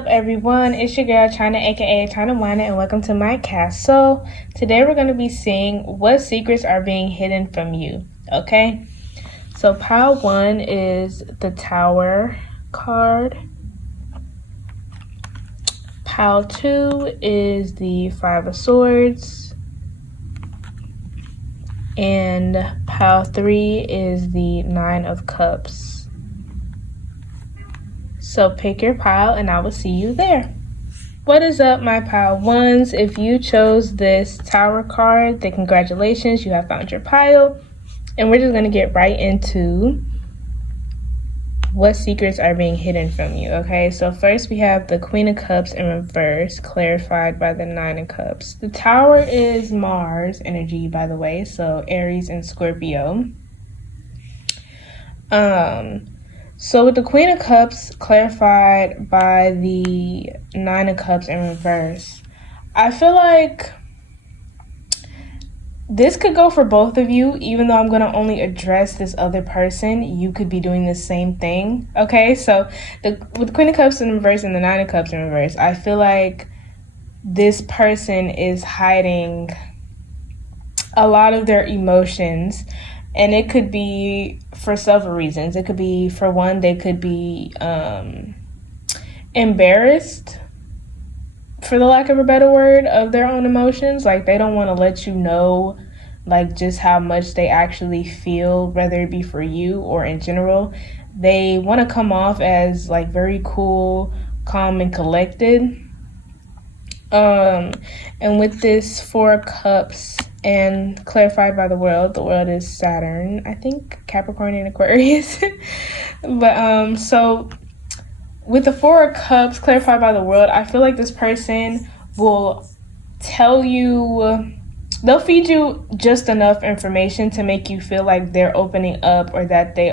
up, everyone? It's your girl China, aka China Wana, and welcome to my cast. So today we're going to be seeing what secrets are being hidden from you. Okay, so pile 1 is the Tower card. Pile 2 is the 5 of Swords, and pile 3 is the 9 of Cups. So pick your pile and I will see you there. What is up, my pile 1s? If you chose this Tower card, then congratulations, you have found your pile. And we're just going to get right into what secrets are being hidden from you, okay? So first we have the Queen of Cups in reverse, clarified by the 9 of Cups. The Tower is Mars energy, by the way, so Aries and Scorpio. So with the Queen of Cups clarified by the 9 of Cups in reverse, I feel like this could go for both of you. Even though I'm going to only address this other person, you could be doing the same thing, okay? So with the Queen of Cups in reverse and the 9 of Cups in reverse, I feel like this person is hiding a lot of their emotions. And it could be for several reasons. It could be, for one, they could be embarrassed, for the lack of a better word, of their own emotions. Like, they don't want to let you know, like, just how much they actually feel, whether it be for you or in general. They want to come off as, like, very cool, calm, and collected. And with this 4 of Cups and clarified by the world is Saturn, I think, Capricorn and Aquarius. But so with the 4 of Cups clarified by the world, I feel like this person will tell you, they'll feed you just enough information to make you feel like they're opening up, or that they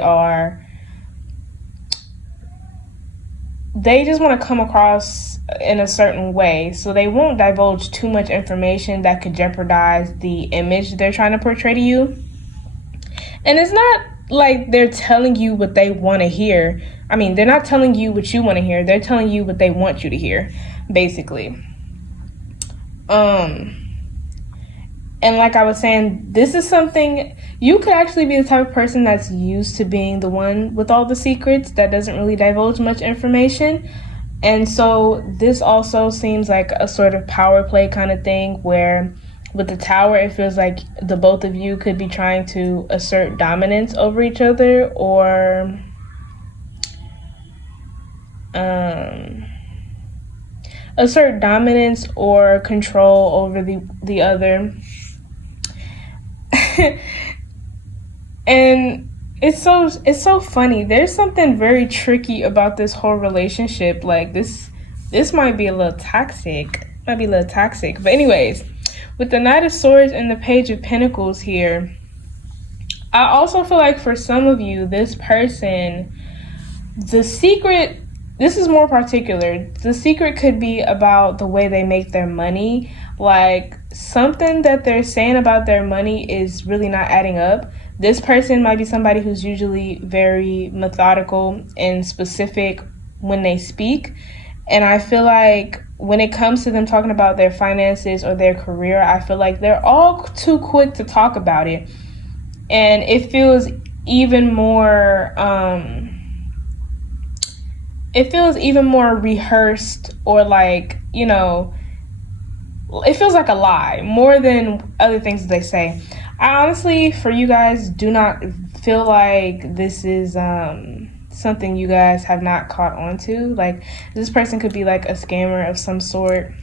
just want to come across in a certain way. So they won't divulge too much information that could jeopardize the image they're trying to portray to you. And it's not like they're telling you what they want to hear. I mean, they're not telling you what you want to hear. They're telling you what they want you to hear, basically. And like I was saying, this is something, you could actually be the type of person that's used to being the one with all the secrets that doesn't really divulge much information. And so this also seems like a sort of power play kind of thing, where with the Tower, it feels like the both of you could be trying to assert dominance over each other, or assert dominance or control over the other. And it's so funny. There's something very tricky about this whole relationship. Like, this might be a little toxic. But anyways, with the Knight of Swords and the Page of Pentacles here, I also feel like for some of you, this person, the secret, this is more particular. The secret could be about the way they make their money. Like, something that they're saying about their money is really not adding up. This person might be somebody who's usually very methodical and specific when they speak. And I feel like when it comes to them talking about their finances or their career, I feel like they're all too quick to talk about it. And it feels even more, rehearsed, or like, you know, it feels like a lie more than other things that they say. I honestly, for you guys, do not feel like this is something you guys have not caught on to. Like, this person could be like a scammer of some sort,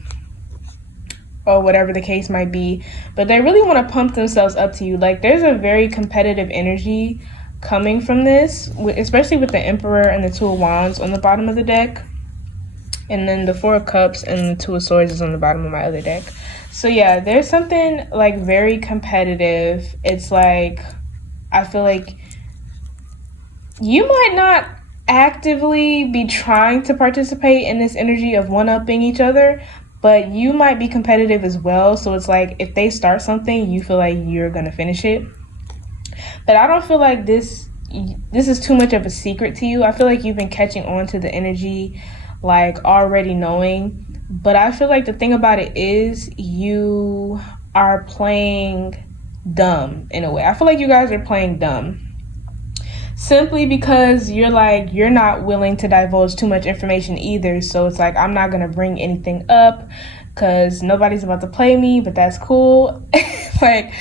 or whatever the case might be, but they really want to pump themselves up to you. Like, there's a very competitive energy coming from this, especially with the Emperor and the 2 of Wands on the bottom of the deck. And then the 4 of Cups and the 2 of Swords is on the bottom of my other deck. So yeah, there's something like very competitive. It's like, I feel like you might not actively be trying to participate in this energy of one-upping each other, but you might be competitive as well. So it's like, if they start something, you feel like you're going to finish it. But I don't feel like this is too much of a secret to you. I feel like you've been catching on to the energy like already knowing. But I feel like the thing about it is you are playing dumb in a way. I feel like you guys are playing dumb simply because you're not willing to divulge too much information either. So it's like, I'm not gonna bring anything up because nobody's about to play me, but that's cool. Like,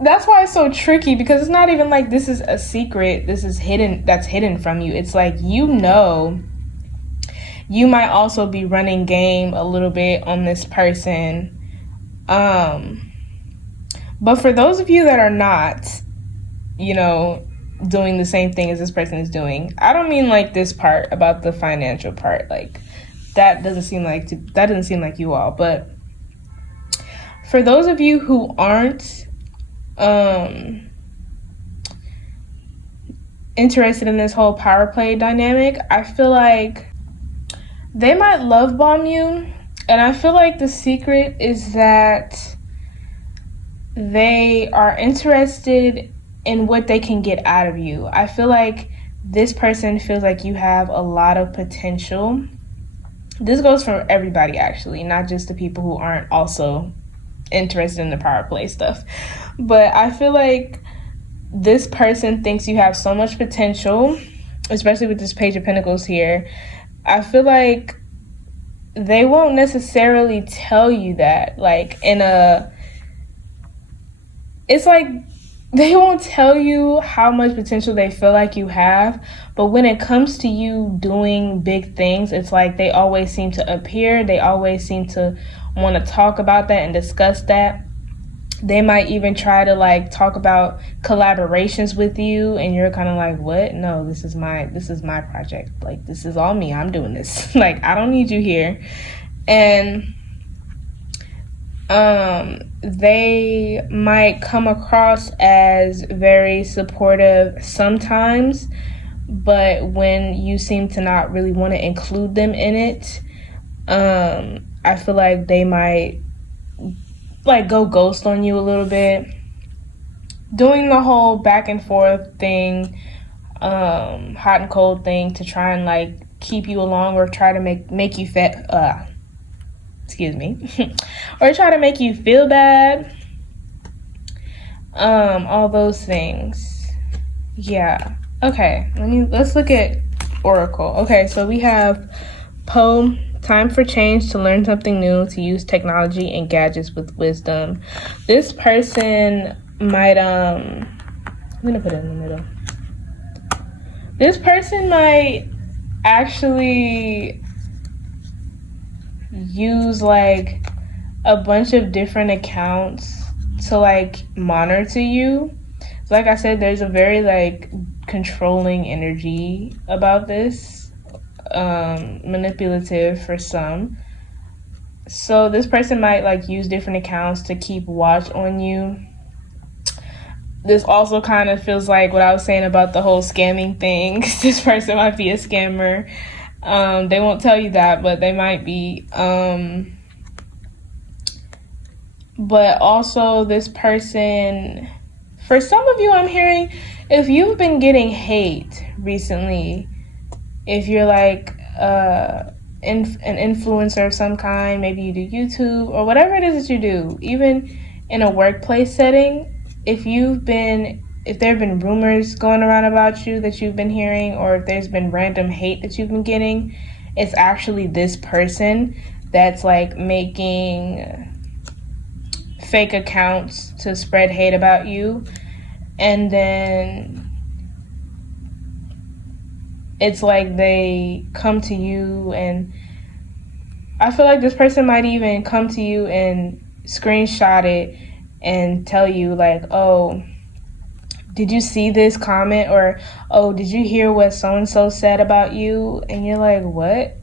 that's why it's so tricky, because it's not even like this is a secret, this is hidden from you. It's like, you might also be running game a little bit on this person. But for those of you that are not, doing the same thing as this person is doing, I don't mean like this part about the financial part, like that doesn't seem like you all. But for those of you who aren't interested in this whole power play dynamic, I feel like they might love bomb you. And I feel like the secret is that they are interested in what they can get out of you. I feel like this person feels like you have a lot of potential. This goes for everybody, actually, not just the people who aren't also interested in the power play stuff. But I feel like this person thinks you have so much potential, especially with this Page of Pentacles here. I feel like they won't necessarily tell you that, like, it's like they won't tell you how much potential they feel like you have, but when it comes to you doing big things, it's like they always seem to appear. They always seem to want to talk about that and discuss that. They might even try to like talk about collaborations with you, and you're kind of like, what? No, this is my project. Like, this is all me. I'm doing this. Like, I don't need you here. And they might come across as very supportive sometimes, but when you seem to not really want to include them in it, I feel like they might like go ghost on you a little bit, doing the whole back and forth thing, hot and cold thing to try and like keep you along, or try to make you or try to make you feel bad. All those things. Yeah. Okay, let's look at Oracle. Okay, so we have Poe, time for change, to learn something new, to use technology and gadgets with wisdom. This person might I'm gonna put it in the middle. This person might actually use like a bunch of different accounts to like monitor you. So like I said, there's a very like controlling energy about this, manipulative for some. So this person might like use different accounts to keep watch on you. This also kind of feels like what I was saying about the whole scamming thing. This person might be a scammer. They won't tell you that, but they might be. But also this person, for some of you, I'm hearing, if you've been getting hate recently, if you're like an influencer of some kind, maybe you do YouTube or whatever it is that you do, even in a workplace setting, if there have been rumors going around about you that you've been hearing, or if there's been random hate that you've been getting, it's actually this person that's like making fake accounts to spread hate about you. And then it's like they come to you, and I feel like this person might even come to you and screenshot it and tell you like, oh, did you see this comment? Or, oh, did you hear what so-and-so said about you? And you're like, what?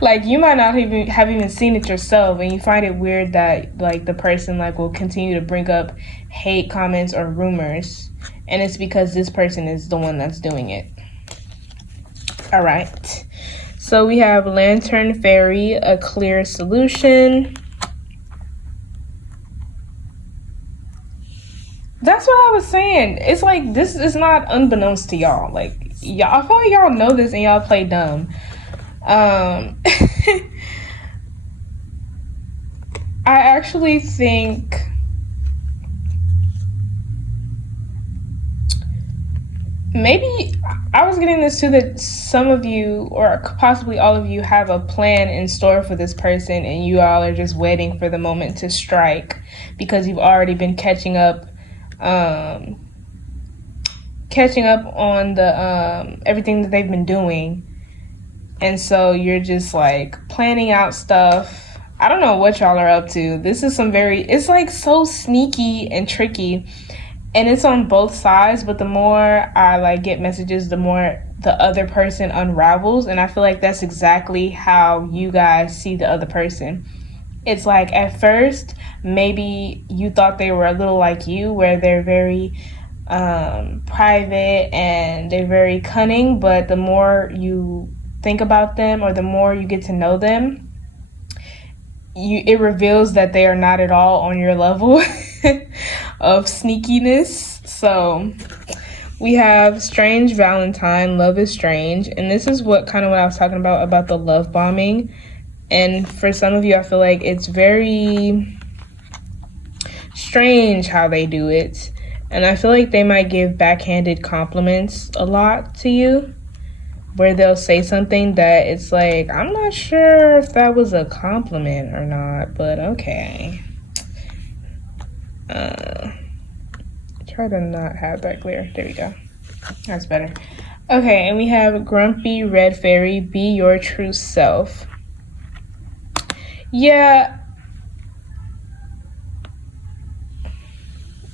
Like, you might not have even seen it yourself, and you find it weird that like the person like will continue to bring up hate comments or rumors, and it's because this person is the one that's doing it. All right, so we have Lantern Fairy, a clear solution. That's what I was saying. It's like, this is not unbeknownst to y'all. Like, y'all, I feel like y'all know this and y'all play dumb. Um, I actually think maybe I was getting this too, that some of you, or possibly all of you, have a plan in store for this person, and you all are just waiting for the moment to strike because you've already been catching up on the everything that they've been doing, and so you're just like planning out stuff. I don't know what y'all are up to. This is it's like so sneaky and tricky, and it's on both sides, but the more I like get messages, the more the other person unravels, and I feel like that's exactly how you guys see the other person. It's like at first maybe you thought they were a little like you, where they're very private and they're very cunning, but the more you think about them or the more you get to know them, it reveals that they are not at all on your level of sneakiness. So we have Strange Valentine, Love is Strange, and this is what I was talking about the love bombing. And for some of you, I feel like it's very strange how they do it, and I feel like they might give backhanded compliments a lot to you, where they'll say something that it's like, I'm not sure if that was a compliment or not, but okay. Try to not have that glare. There we go. That's better. Okay, and we have Grumpy Red Fairy, Be Your True Self. Yeah.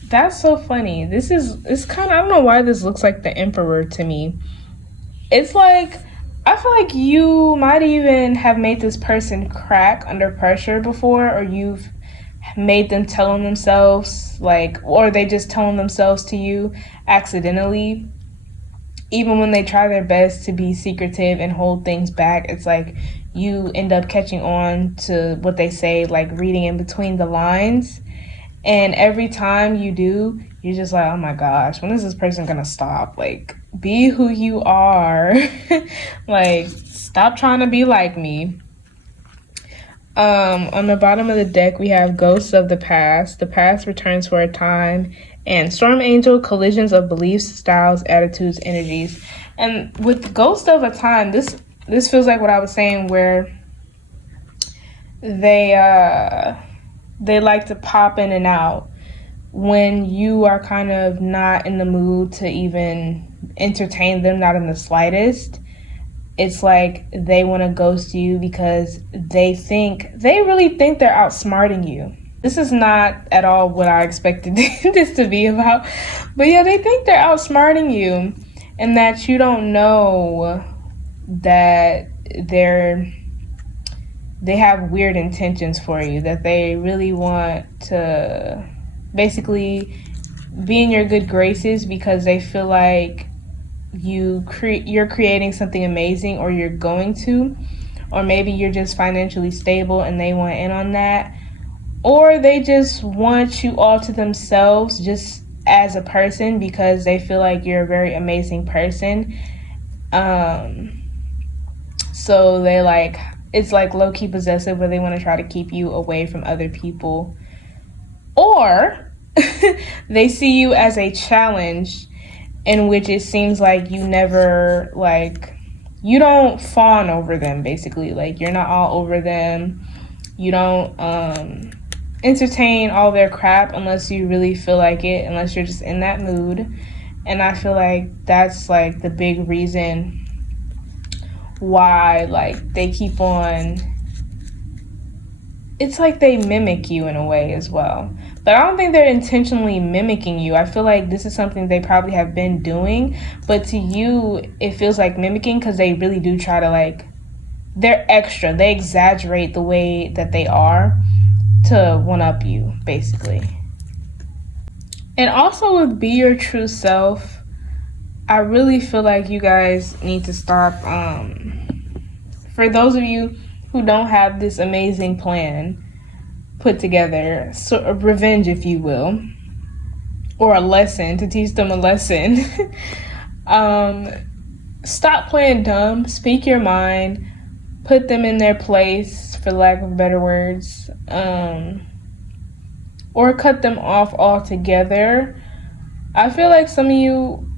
That's so funny. It's kind of, I don't know why this looks like the Emperor to me. It's like, I feel like you might even have made this person crack under pressure before, or you've made them telling themselves, like, or they just telling themselves to you accidentally. Even when they try their best to be secretive and hold things back, it's like you end up catching on to what they say, like reading in between the lines. And every time you do, you're just like, oh my gosh, when is this person gonna stop? Like, be who you are. Like, stop trying to be like me. On the bottom of the deck, we have Ghosts of the Past. The past returns for a time, and Storm Angel, collisions of beliefs, styles, attitudes, energies. And with Ghost of a Time, this feels like what I was saying, where they like to pop in and out when you are kind of not in the mood to even entertain them, not in the slightest. It's like they want to ghost you because they really think they're outsmarting you. This is not at all what I expected this to be about. But yeah, they think they're outsmarting you, and that you don't know that they have weird intentions for you, that they really want to basically be in your good graces because they feel like you're creating something amazing, or you're going to, or maybe you're just financially stable and they want in on that, or they just want you all to themselves just as a person because they feel like you're a very amazing person. So they like, it's like low-key possessive, where they want to try to keep you away from other people, or they see you as a challenge in which it seems like you never, like, you don't fawn over them, basically. Like, you're not all over them. You don't entertain all their crap unless you really feel like it, unless you're just in that mood. And I feel like that's like the big reason why, like, they keep on, it's like they mimic you in a way as well. But I don't think they're intentionally mimicking you. I feel like this is something they probably have been doing, but to you, it feels like mimicking because they really do try to, like, they're extra. They exaggerate the way that they are to one-up you, basically. And also with Be Your True Self, I really feel like you guys need to stop, for those of you who don't have this amazing plan put together, so a revenge, if you will, or a lesson, to teach them a lesson. Stop playing dumb, speak your mind, put them in their place, for lack of better words, or cut them off altogether. I feel like some of you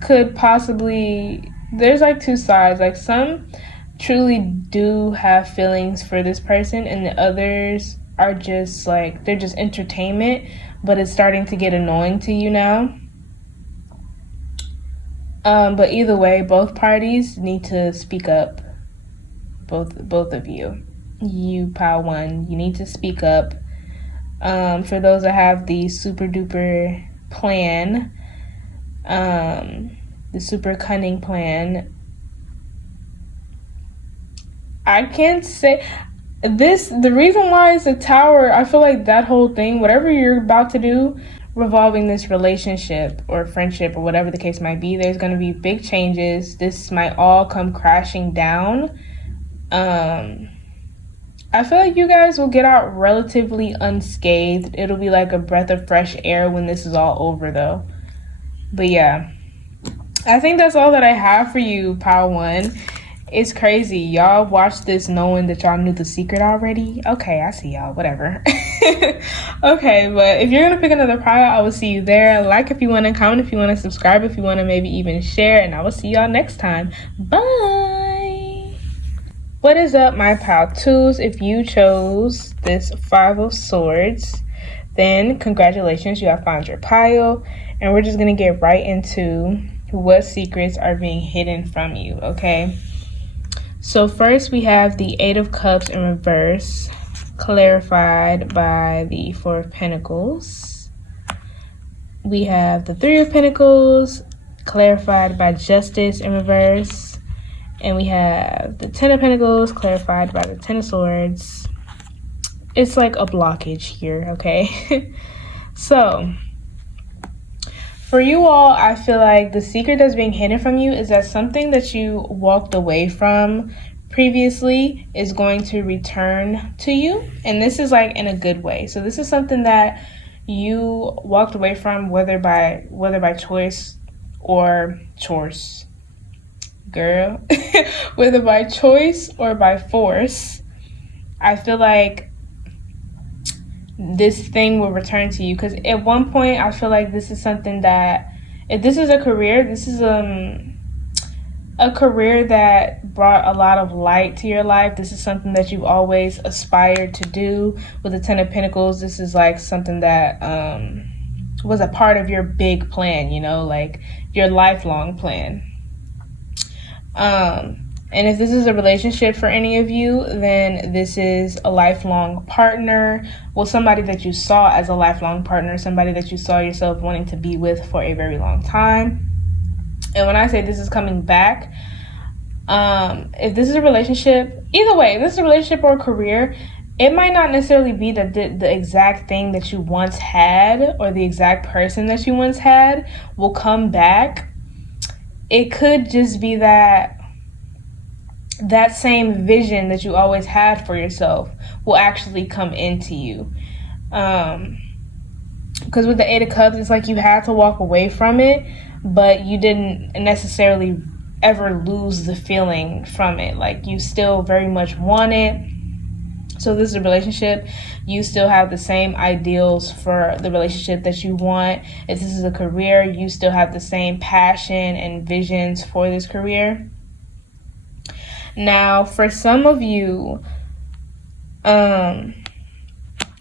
could possibly, there's like two sides. Like some truly do have feelings for this person, and the others are just like, they're just entertainment, but it's starting to get annoying to you now. But either way, both parties need to speak up. Both of you. You, pile one, you need to speak up. For those that have the super duper plan, the super cunning plan, I can't say this. The reason why it's a tower, I feel like that whole thing, whatever you're about to do, revolving this relationship or friendship or whatever the case might be, there's going to be big changes. This might all come crashing down. I feel like you guys will get out relatively unscathed. It'll be like a breath of fresh air when this is all over, though. But yeah, I think that's all that I have for you, Pile One. It's crazy. Y'all watched this knowing that y'all knew the secret already? Okay, I see y'all. Whatever. Okay, but if you're going to pick another pile, I will see you there. Like if you want to, comment if you want to, subscribe if you want to, maybe even share, and I will see y'all next time. Bye! What is up, my pile twos? If you chose this Five of Swords, then congratulations, you have found your pile, and we're just going to get right into what secrets are being hidden from you, okay? So first we have the Eight of Cups in reverse, clarified by the Four of Pentacles. We have the Three of Pentacles, clarified by Justice in reverse. And we have the Ten of Pentacles, clarified by the Ten of Swords. It's like a blockage here, okay? So, for you all, I feel like the secret that's being hidden from you is that something that you walked away from previously is going to return to you. And this is like in a good way. So this is something that you walked away from, whether by choice or chores. Girl. Whether by choice or by force. I feel like this thing will return to you, because at one point I feel like this is something that, if this is a career, this is a career that brought a lot of light to your life. This is something that you've always aspired to do. With the Ten of Pentacles, this is like something that was a part of your big plan, you know, like your lifelong plan. And if this is a relationship for any of you, then this is a lifelong partner. Well, somebody that you saw as a lifelong partner, somebody that you saw yourself wanting to be with for a very long time. And when I say this is coming back, if this is a relationship, either way, if this is a relationship or a career, it might not necessarily be the exact thing that you once had, or the exact person that you once had will come back. It could just be that same vision that you always had for yourself will actually come into you. Because with the Eight of Cups, it's like you had to walk away from it, but you didn't necessarily ever lose the feeling from it. Like, you still very much want it. So this is a relationship. You still have the same ideals for the relationship that you want. If this is a career, you still have the same passion and visions for this career. Now, for some of you,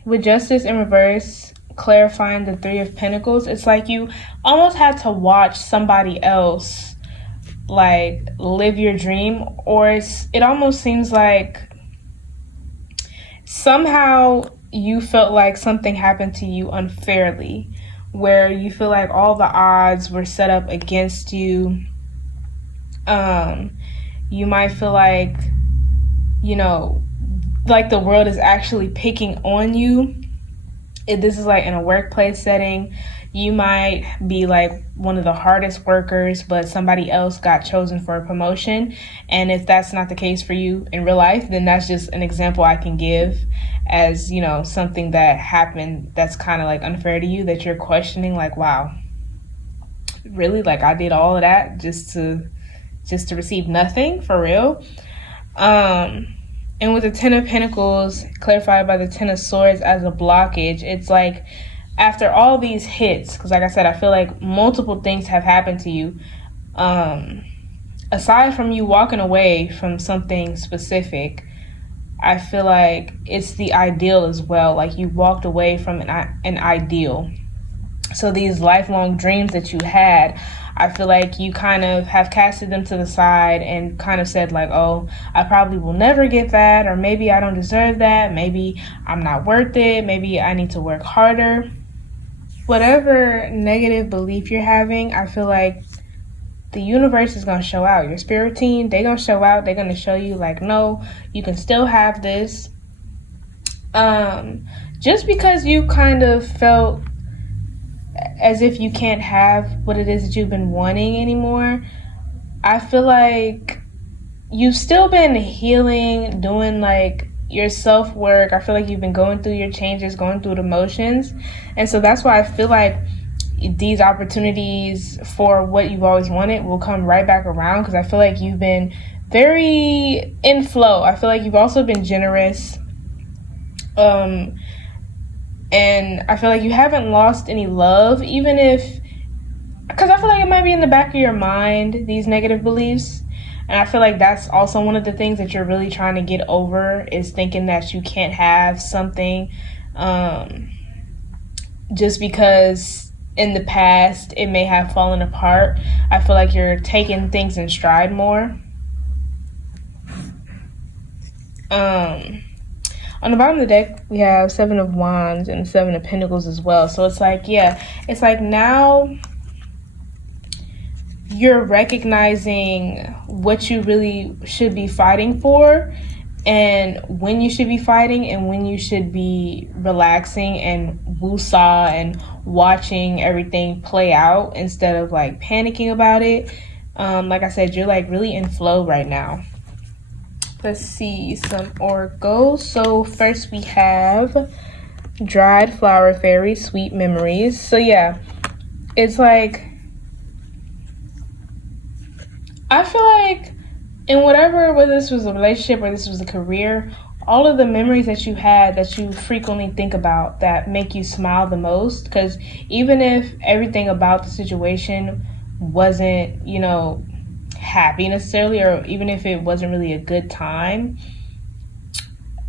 with Justice in reverse, clarifying the Three of Pentacles, it's like you almost had to watch somebody else like live your dream, or it almost seems like somehow you felt like something happened to you unfairly, where you feel like all the odds were set up against you. You might feel like, you know, like the world is actually picking on you. If this is like in a workplace setting, you might be like one of the hardest workers, but somebody else got chosen for a promotion. And if that's not the case for you in real life, then that's just an example I can give as, you know, something that happened that's kind of like unfair to you, that you're questioning, like, wow, really? Like, I did all of that just to just to receive nothing, for real. And with the Ten of Pentacles clarified by the Ten of Swords as a blockage, it's like after all these hits, because like I said, I feel like multiple things have happened to you. Aside from you walking away from something specific, I feel like it's the ideal as well. Like you walked away from an ideal. So these lifelong dreams that you had, I feel like you kind of have casted them to the side and kind of said like, oh, I probably will never get that, or maybe I don't deserve that, maybe I'm not worth it, maybe I need to work harder. Whatever negative belief you're having, I feel like the universe is going to show out. Your spirit team, they're going to show out. They're going to show you like, no, you can still have this. Just because you kind of felt as if you can't have what it is that you've been wanting anymore, I feel like you've still been healing, doing like your self-work. I feel like you've been going through your changes, going through the motions. And so that's why I feel like these opportunities for what you've always wanted will come right back around, because I feel like you've been very in flow. I feel like you've also been generous. And I feel like you haven't lost any love, even if, because I feel like it might be in the back of your mind, these negative beliefs. And I feel like that's also one of the things that you're really trying to get over, is thinking that you can't have something just because in the past it may have fallen apart. I feel like you're taking things in stride more. On the bottom of the deck, we have Seven of Wands and Seven of Pentacles as well. So it's like, yeah, it's like now you're recognizing what you really should be fighting for, and when you should be fighting and when you should be relaxing and woosah and watching everything play out instead of like panicking about it. Like I said, you're like really in flow right now. Let's see some oracles. So first we have Dried Flower Fairy, Sweet Memories. So yeah, it's like, I feel like in whatever, whether this was a relationship or this was a career, all of the memories that you had that you frequently think about that make you smile the most, because even if everything about the situation wasn't, you know, happy necessarily, or even if it wasn't really a good time,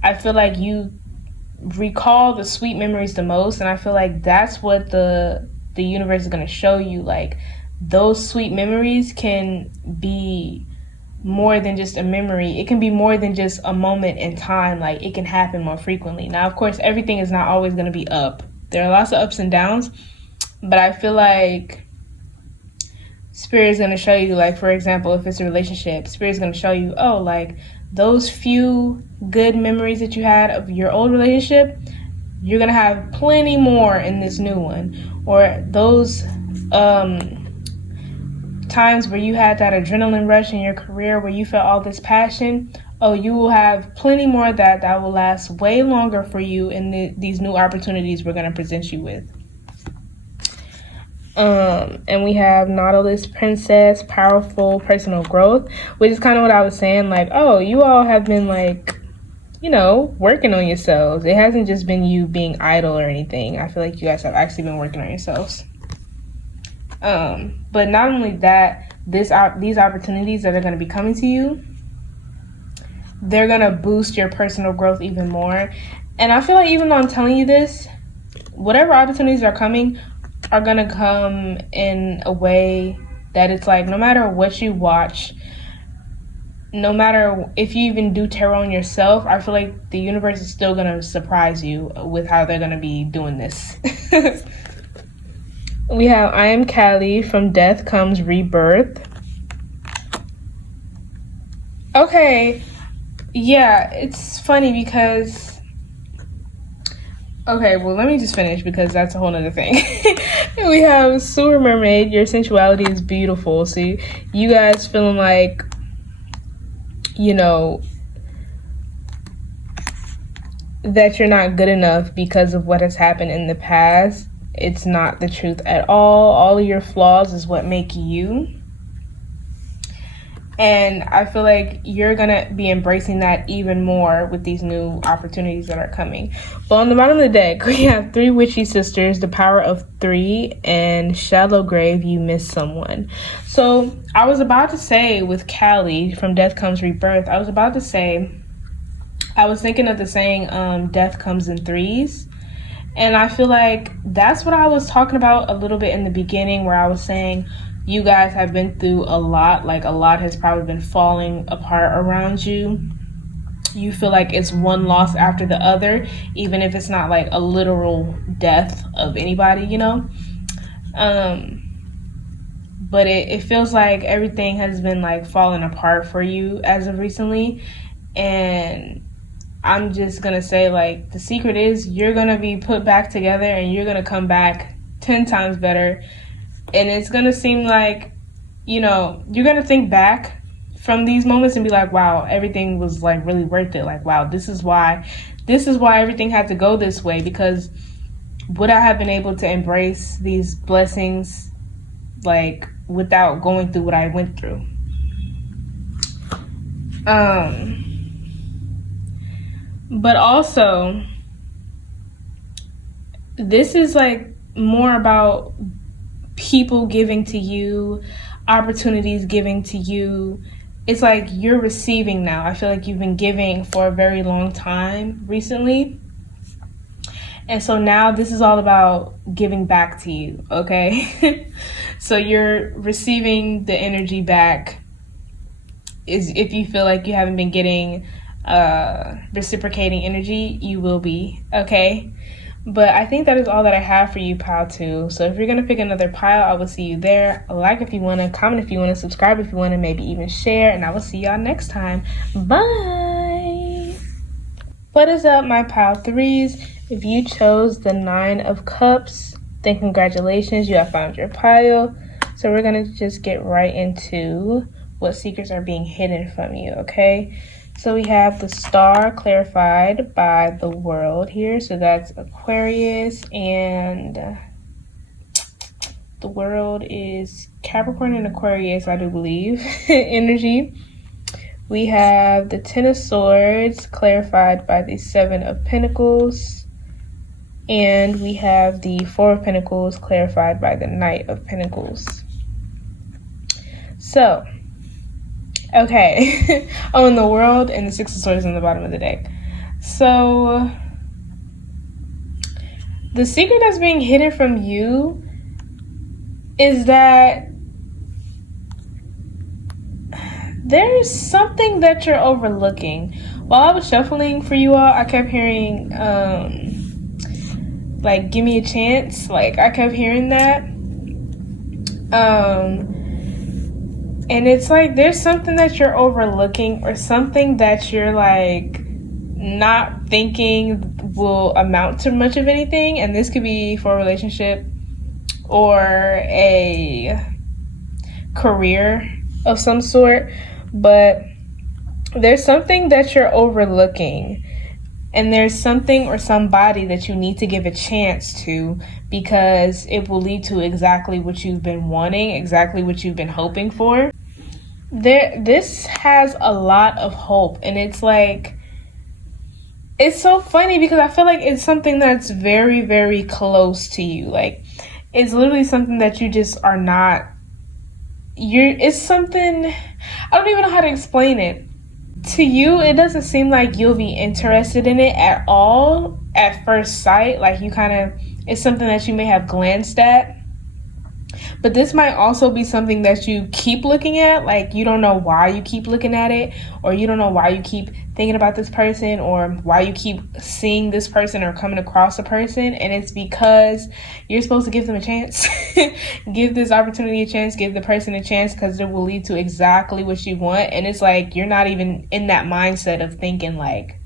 I feel like you recall the sweet memories the most. And I feel like that's what the universe is going to show you. Like, those sweet memories can be more than just a memory. It can be more than just a moment in time. Like, it can happen more frequently. Now, of course, everything is not always going to be up. There are lots of ups and downs, but I feel like Spirit is going to show you, like, for example, if it's a relationship, Spirit is going to show you, oh, like, those few good memories that you had of your old relationship, you're going to have plenty more in this new one. Or those times where you had that adrenaline rush in your career where you felt all this passion, oh, you will have plenty more of that will last way longer for you in these new opportunities we're going to present you with. And we have Nautilus Princess, Powerful Personal Growth, which is kind of what I was saying, like, oh, you all have been, like, you know, working on yourselves. It hasn't just been you being idle or anything. I feel like you guys have actually been working on yourselves. But not only that, these opportunities that are going to be coming to you, they're going to boost your personal growth even more. And I feel like even though I'm telling you this, whatever opportunities are coming are going to come in a way that it's like, no matter what you watch, no matter if you even do tarot on yourself, I feel like the universe is still going to surprise you with how they're going to be doing this. We have I Am Callie, From Death Comes Rebirth. Okay, yeah, it's funny because, okay, well, let me just finish because that's a whole nother thing. We have Sewer Mermaid, Your Sensuality is Beautiful. So you guys feeling like, you know, that you're not good enough because of what has happened in the past. It's not the truth at all. All of your flaws is what make you. And I feel like you're going to be embracing that even more with these new opportunities that are coming. But on the bottom of the deck, we have 3 witchy sisters, the power of 3, and shallow grave, you miss someone. So I was about to say with Callie from Death Comes Rebirth, I was thinking of the saying, death comes in threes. And I feel like that's what I was talking about a little bit in the beginning, where I was saying, you guys have been through a lot. Like, a lot has probably been falling apart around you. You feel like it's one loss after the other, even if it's not like a literal death of anybody, you know? But it feels like everything has been like falling apart for you as of recently. And I'm just going to say, like, the secret is you're going to be put back together and you're going to come back 10 times better. And it's going to seem like, you know, you're going to think back from these moments and be like, wow, everything was like really worth it. Like, wow, this is why everything had to go this way, because would I have been able to embrace these blessings like without going through what I went through? But also, this is like more about people giving to you, opportunities giving to you. It's like you're receiving now. I feel like you've been giving for a very long time recently. And so now this is all about giving back to you, okay? So you're receiving the energy back. Is if you feel like you haven't been getting reciprocating energy, you will be, okay? But I think that is all that I have for you, pile 2. So if you're going to pick another pile, I will see you there. Like if you want to, comment if you want to, subscribe if you want to, maybe even share. And I will see y'all next time. Bye! What is up, my pile 3s? If you chose the 9 of Cups, then congratulations, you have found your pile. So we're going to just get right into what secrets are being hidden from you, okay? So we have the Star clarified by the World here. So that's Aquarius, and the World is Capricorn and Aquarius, I do believe, energy. We have the 10 of Swords clarified by the 7 of Pentacles. And we have the 4 of Pentacles clarified by the Knight of Pentacles. So, okay. Oh, and the World and the 6 of Swords on the bottom of the deck. So, the secret that's being hidden from you is that there's something that you're overlooking. While I was shuffling for you all, I kept hearing, like, give me a chance. Like, I kept hearing that. And it's like there's something that you're overlooking, or something that you're like not thinking will amount to much of anything. And this could be for a relationship or a career of some sort. But there's something that you're overlooking. And there's something or somebody that you need to give a chance to, because it will lead to exactly what you've been wanting, exactly what you've been hoping for. This has a lot of hope, and it's like, it's so funny because I feel like it's something that's very, very close to you. Like, it's literally something that you just are not, it's something, I don't even know how to explain it. To you, it doesn't seem like you'll be interested in it at all at first sight. Like, you kind of, it's something that you may have glanced at. But this might also be something that you keep looking at. Like, you don't know why you keep looking at it, or you don't know why you keep thinking about this person, or why you keep seeing this person or coming across a person. And it's because you're supposed to give them a chance. Give this opportunity a chance, give the person a chance, because it will lead to exactly what you want. And it's like you're not even in that mindset of thinking, like,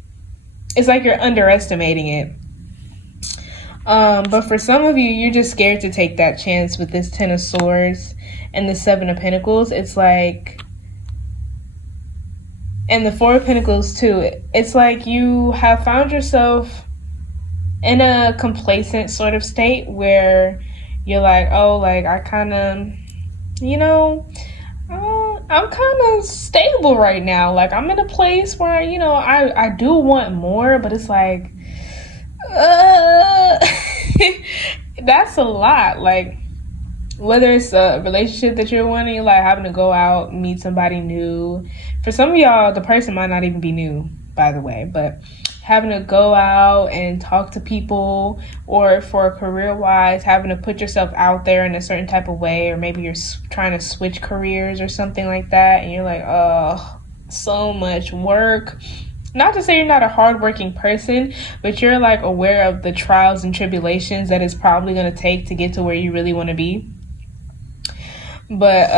it's like you're underestimating it. But for some of you, you're just scared to take that chance with this 10 of Swords and the 7 of Pentacles. It's like, and the 4 of Pentacles too. It's like you have found yourself in a complacent sort of state where you're like, oh, like, I kind of, you know, I'm kind of stable right now. Like I'm in a place where, I do want more, but it's like uh that's a lot. Like whether it's a relationship that you're wanting, like having to go out, meet somebody new. For some of y'all, the person might not even be new, by the way, but having to go out and talk to people, or for career wise, having to put yourself out there in a certain type of way, or maybe you're trying to switch careers or something like that, and you're like, oh, so much work. Not to say you're not a hardworking person, but you're like aware of the trials and tribulations that it's probably going to take to get to where you really want to be. But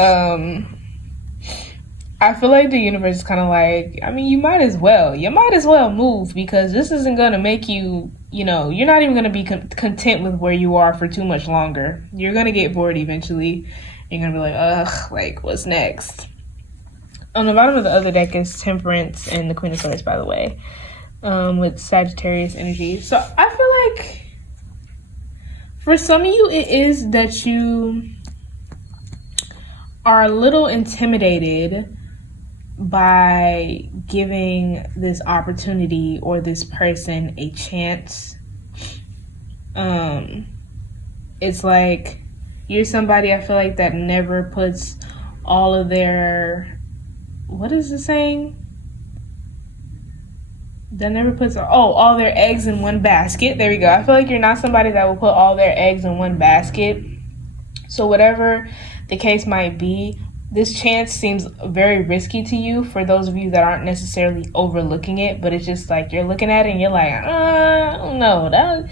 I feel like the universe is kind of like, I mean, you might as well move, because this isn't going to make you, you're not even going to be content with where you are for too much longer. You're going to get bored eventually. You're going to be like, ugh, like, what's next? On the bottom of the other deck is Temperance and the Queen of Swords, by the way, with Sagittarius energy. So I feel like for some of you, it is that you are a little intimidated by giving this opportunity or this person a chance. It's like you're somebody, I feel like, that never puts all of their, what is the saying? That never puts all their eggs in one basket. There we go. I feel like you're not somebody that will put all their eggs in one basket. So whatever the case might be, this chance seems very risky to you, for those of you that aren't necessarily overlooking it, but it's just like you're looking at it and you're like, I don't know, I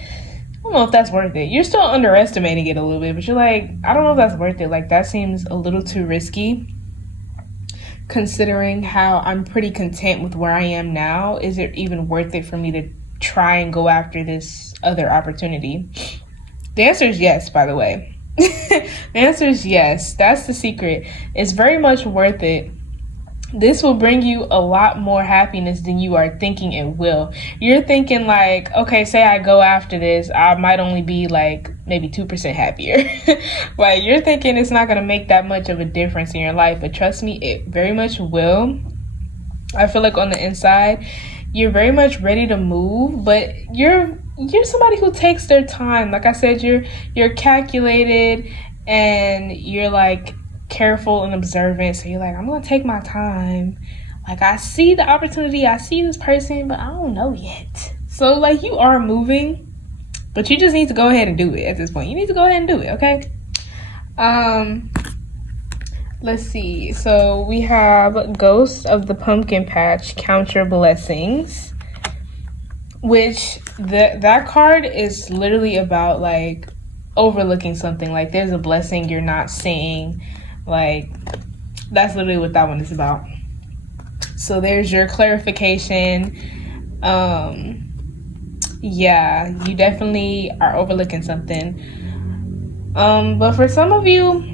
don't know if that's worth it. You're still underestimating it a little bit, but you're like, I don't know if that's worth it. Like, that seems a little too risky, considering how I'm pretty content with where I am now. Is it even worth it for me to try and go after this other opportunity? The answer is yes, by the way. The answer is yes. That's the secret. It's very much worth it. This will bring you a lot more happiness than you are thinking it will. You're thinking like, okay, say I go after this, I might only be like maybe 2% happier. Like, you're thinking it's not going to make that much of a difference in your life, but trust me, it very much will. I feel like on the inside, you're very much ready to move, but you're somebody who takes their time. Like I said, you're calculated, and you're like careful and observant. So you're like, I'm gonna take my time. Like, I see the opportunity, I see this person, but I don't know yet. So like, you are moving, but you just need to go ahead and do it at this point. You need to go ahead and do it, okay? Let's see. So we have Ghost of the Pumpkin Patch, Count Your Blessings, which that card is literally about like overlooking something. Like, there's a blessing you're not seeing. Like, that's literally what that one is about. So there's your clarification. Yeah, you definitely are overlooking something. But for some of you,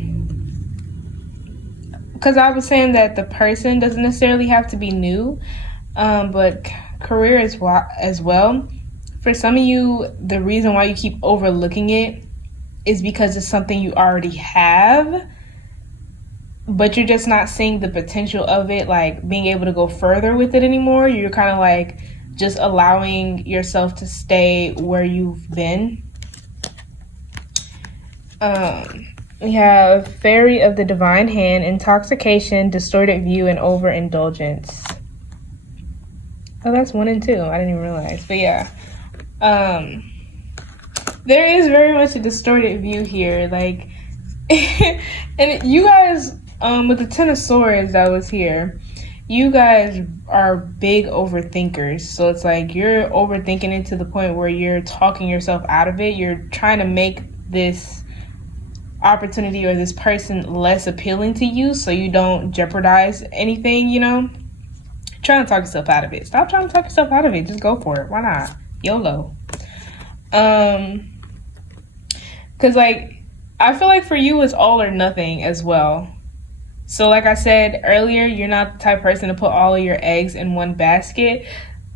because I was saying that the person doesn't necessarily have to be new, but career as well. For some of you, the reason why you keep overlooking it is because it's something you already have, but you're just not seeing the potential of it, like being able to go further with it anymore. You're kind of like just allowing yourself to stay where you've been. We have Fairy of the Divine Hand, Intoxication, Distorted View, and Overindulgence. Oh, that's 1 and 2. I didn't even realize. But yeah. There is very much a distorted view here. Like, and you guys, with the Ten of Swords that was here, you guys are big overthinkers. So it's like you're overthinking it to the point where you're talking yourself out of it. You're trying to make this opportunity or this person less appealing to you so you don't jeopardize anything, trying to talk yourself out of it. Stop trying to talk yourself out of it. Just go for it. Why not? YOLO. Because like, I feel like for you it's all or nothing as well. So like I said earlier, you're not the type of person to put all of your eggs in one basket.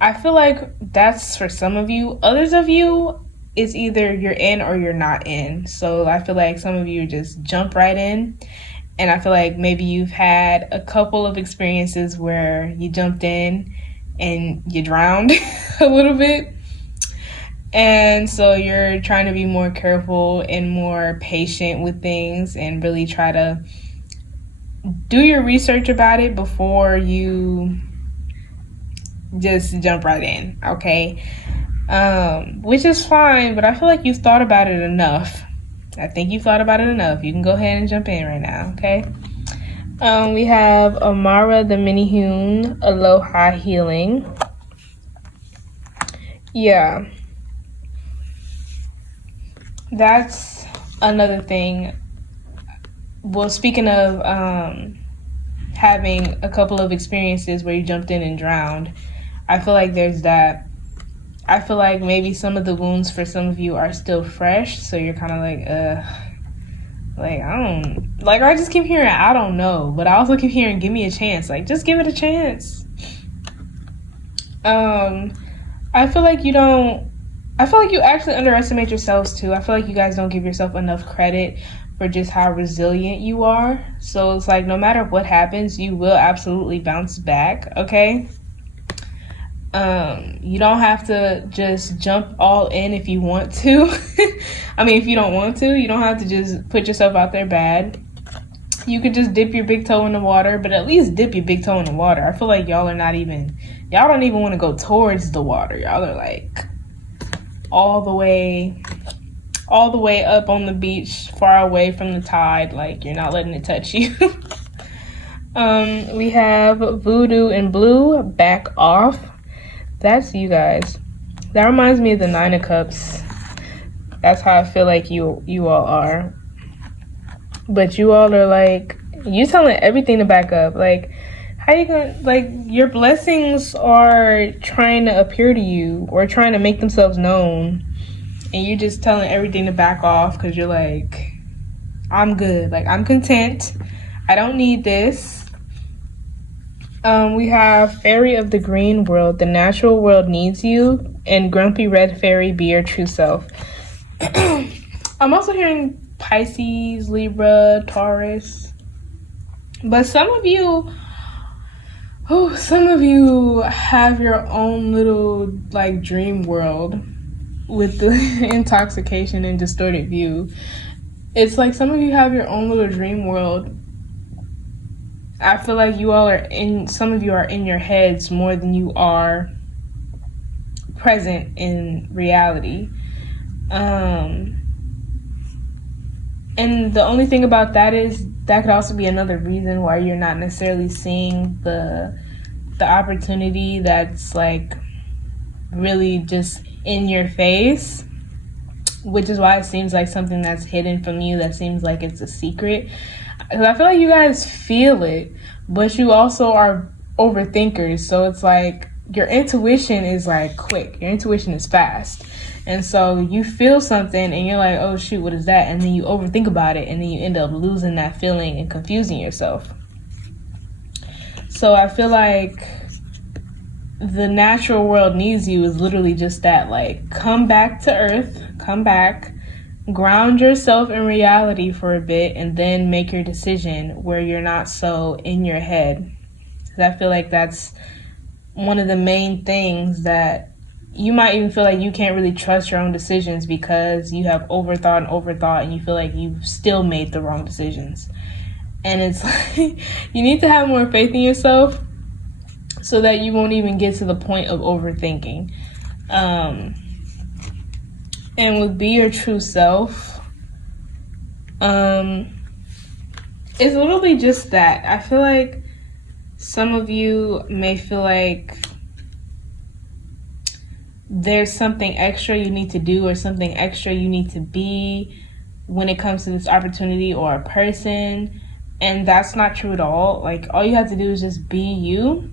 I feel like that's for some of you. Others of you, it's either you're in or you're not in. So I feel like some of you just jump right in, And I feel like maybe you've had a couple of experiences where you jumped in and you drowned a little bit. And so you're trying to be more careful and more patient with things and really try to do your research about it before you just jump right in, okay? Which is fine, but I feel like you've thought about it enough. I think you've thought about it enough. You can go ahead and jump in right now, okay? We have Amara the Mini Hoon, Aloha Healing. Yeah. That's another thing. Well, speaking of having a couple of experiences where you jumped in and drowned, I feel like there's that. I feel like maybe some of the wounds for some of you are still fresh, so you're kind of like, I don't, like, I just keep hearing, I don't know, but I also keep hearing, give me a chance. Like, just give it a chance. I feel like you actually underestimate yourselves too. I feel like you guys don't give yourself enough credit for just how resilient you are. So it's like, no matter what happens, you will absolutely bounce back, okay? You don't have to just jump all in if you want to. I mean, if you don't want to, you don't have to just put yourself out there bad. You could just dip your big toe in the water, but at least dip your big toe in the water. I feel like y'all don't even want to go towards the water. Y'all are like all the way up on the beach, far away from the tide. Like, you're not letting it touch you. We have Voodoo and Blue, Back Off. That's you guys. That reminds me of the Nine of Cups. That's how I feel like you all are. But you all are like, you telling everything to back up. Like, how you gonna, like, your blessings are trying to appear to you or trying to make themselves known, and you're just telling everything to back off because you're like, I'm good. Like, I'm content. I don't need this. We have Fairy of the Green World, the natural world needs you, and Grumpy Red Fairy, be your true self. I'm also hearing Pisces, Libra, Taurus. But some of you have your own little, like, dream world with the intoxication and distorted view. It's like some of you have your own little dream world. I feel like some of you are in your heads more than you are present in reality. And the only thing about that is that could also be another reason why you're not necessarily seeing the opportunity that's like really just in your face, which is why it seems like something that's hidden from you, that seems like it's a secret. Because I feel like you guys feel it, but you also are overthinkers. So it's like your intuition is like quick. Your intuition is fast. And so you feel something and you're like, oh shoot, what is that? And then you overthink about it and then you end up losing that feeling and confusing yourself. So I feel like the natural world needs you is literally just that. Like, come back to earth, come back, ground yourself in reality for a bit, and then make your decision where you're not so in your head. Because I feel like that's one of the main things that you might even feel like you can't really trust your own decisions because you have overthought and you feel like you've still made the wrong decisions. And it's like, you need to have more faith in yourself so that you won't even get to the point of overthinking. And with Be Your True Self, it's literally just that. I feel like some of you may feel like there's something extra you need to do or something extra you need to be when it comes to this opportunity or a person. And that's not true at all. Like, all you have to do is just be you.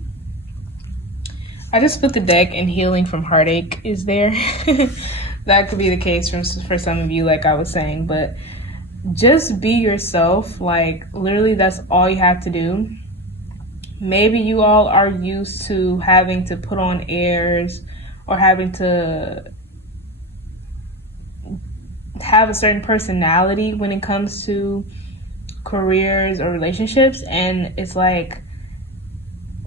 I just split the deck and Healing from Heartache is there. That could be the case for some of you, like I was saying. But just be yourself. Like, literally, that's all you have to do. Maybe you all are used to having to put on airs or having to have a certain personality when it comes to careers or relationships, and it's like,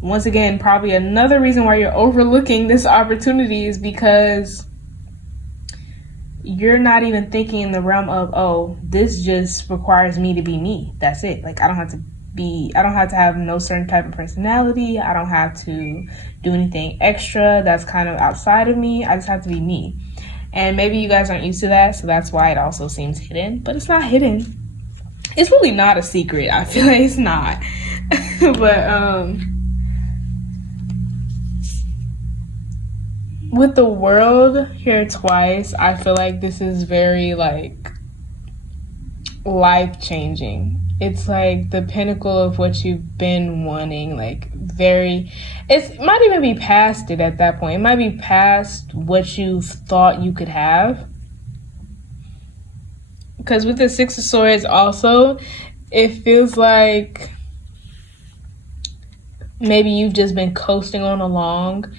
once again, probably another reason why you're overlooking this opportunity is because you're not even thinking in the realm of, oh, this just requires me to be me. That's it. Like, I don't have to have no certain type of personality. I don't have to do anything extra that's kind of outside of me. I just have to be me. And maybe you guys aren't used to that, so that's why it also seems hidden. But it's not hidden. It's really not a secret. I feel like it's not. But with the world here twice, I feel like this is very like life-changing. It's like the pinnacle of what you've been wanting, like it might even be past it at that point. It might be past what you thought you could have. Because with the Six of Swords also, it feels like maybe you've just been coasting on along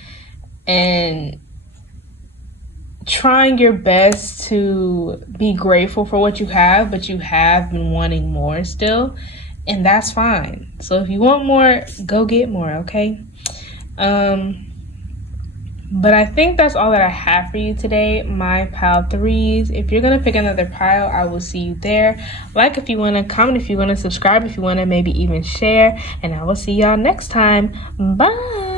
and trying your best to be grateful for what you have, but you have been wanting more still, and that's fine. So if you want more, go get more, okay? But I think that's all that I have for you today, my pile threes. If you're gonna pick another pile, I will see you there. Like if you want to, comment if you want to, subscribe if you want to, maybe even share, and I will see y'all next time. Bye.